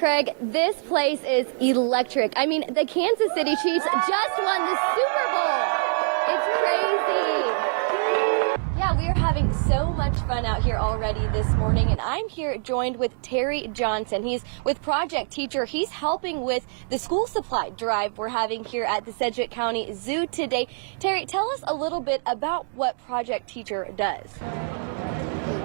Craig, this place is electric. I mean, the Kansas City Chiefs just won the Super Bowl. It's crazy. Yeah, we are having so much fun out here already this morning, and I'm here joined with Terry Johnson. He's with Project Teacher. He's helping with the school supply drive we're having here at the Sedgwick County Zoo today. Terry, tell us a little bit about what Project Teacher does.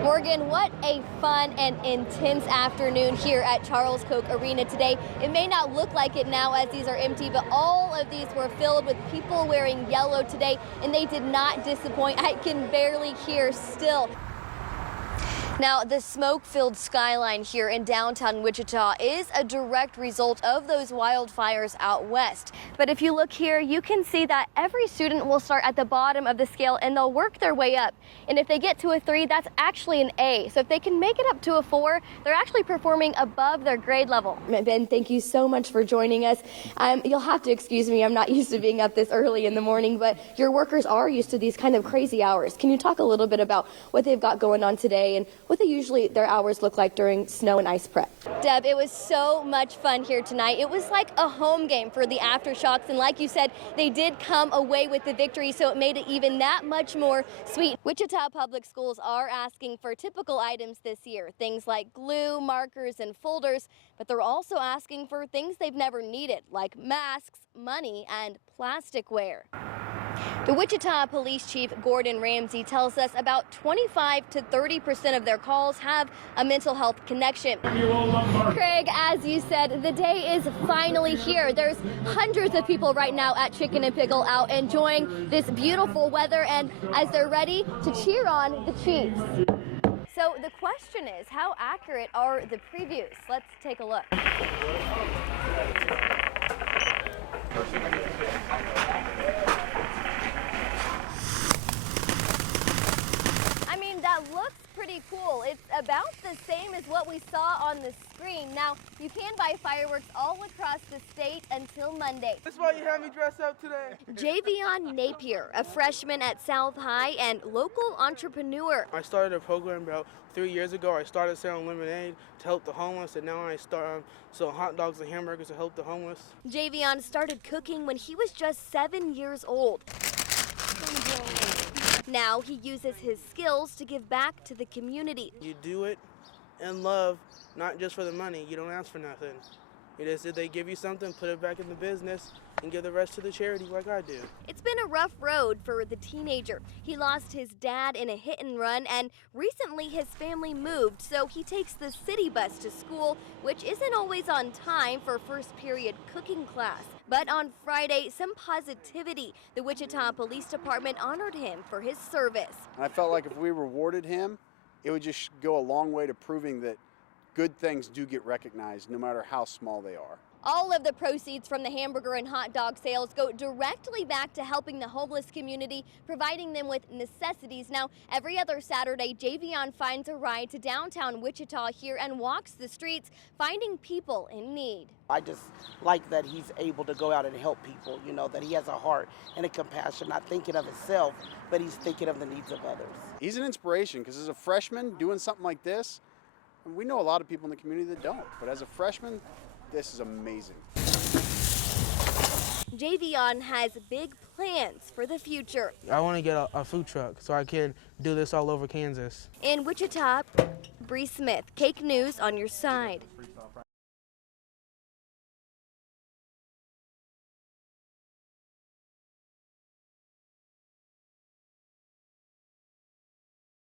Morgan, what a fun and intense afternoon here at Charles Koch Arena today. It may not look like it now as these are empty, but all of these were filled with people wearing yellow today, and they did not disappoint. I can barely hear still. Now, the smoke-filled skyline here in downtown Wichita is a direct result of those wildfires out west. But if you look here, you can see that every student will start at the bottom of the scale and they'll work their way up. And if they get to a 3, that's actually an A. So if they can make it up to a 4, they're actually performing above their grade level. Ben, thank you so much for joining us. You'll have to excuse me, I'm not used to being up this early in the morning, but your workers are used to these kind of crazy hours. Can you talk a little bit about what they've got going on today and what they usually their hours look like during snow and ice prep? Deb, it was so much fun here tonight. It was like a home game for the Aftershocks, and like you said, they did come away with the victory, so it made it even that much more sweet. Wichita Public Schools are asking for typical items this year, things like glue, markers, and folders, but they're also asking for things they've never needed, like masks, money, and plasticware. The Wichita Police Chief Gordon Ramsey tells us about 25 to 30% of their calls have a mental health connection. Craig, as you said, the day is finally here. There's hundreds of people right now at Chicken and Pickle out enjoying this beautiful weather, and as they're ready to cheer on the Chiefs. So the question is, how accurate are the previews? Let's take a look. That looks pretty cool. It's about the same as what we saw on the screen. Now, you can buy fireworks all across the state until Monday. That's why you had me dress up today. Javion Napier, a freshman at South High and local entrepreneur. I started a program about 3 years ago. I started selling lemonade to help the homeless, and now I start selling hot dogs and hamburgers to help the homeless. Javion started cooking when he was just 7 years old. Now he uses his skills to give back to the community. You do it in love, not just for the money. You don't ask for nothing. It is if they give you something, put it back in the business and give the rest to the charity like I do. It's been a rough road for the teenager. He lost his dad in a hit and run, and recently his family moved, so he takes the city bus to school, which isn't always on time for first period cooking class. But on Friday, some positivity. The Wichita Police Department honored him for his service. I felt like if we rewarded him, it would just go a long way to proving that good things do get recognized, no matter how small they are. All of the proceeds from the hamburger and hot dog sales go directly back to helping the homeless community, providing them with necessities. Now, every other Saturday, Javion finds a ride to downtown Wichita here and walks the streets, finding people in need. I just like that he's able to go out and help people, you know, that he has a heart and a compassion, not thinking of himself, but he's thinking of the needs of others. He's an inspiration because as a freshman doing something like this, we know a lot of people in the community that don't, but as a freshman, this is amazing. Javion has big plans for the future. I want to get a food truck so I can do this all over Kansas. In Wichita, Bree Smith, Cake News on your side.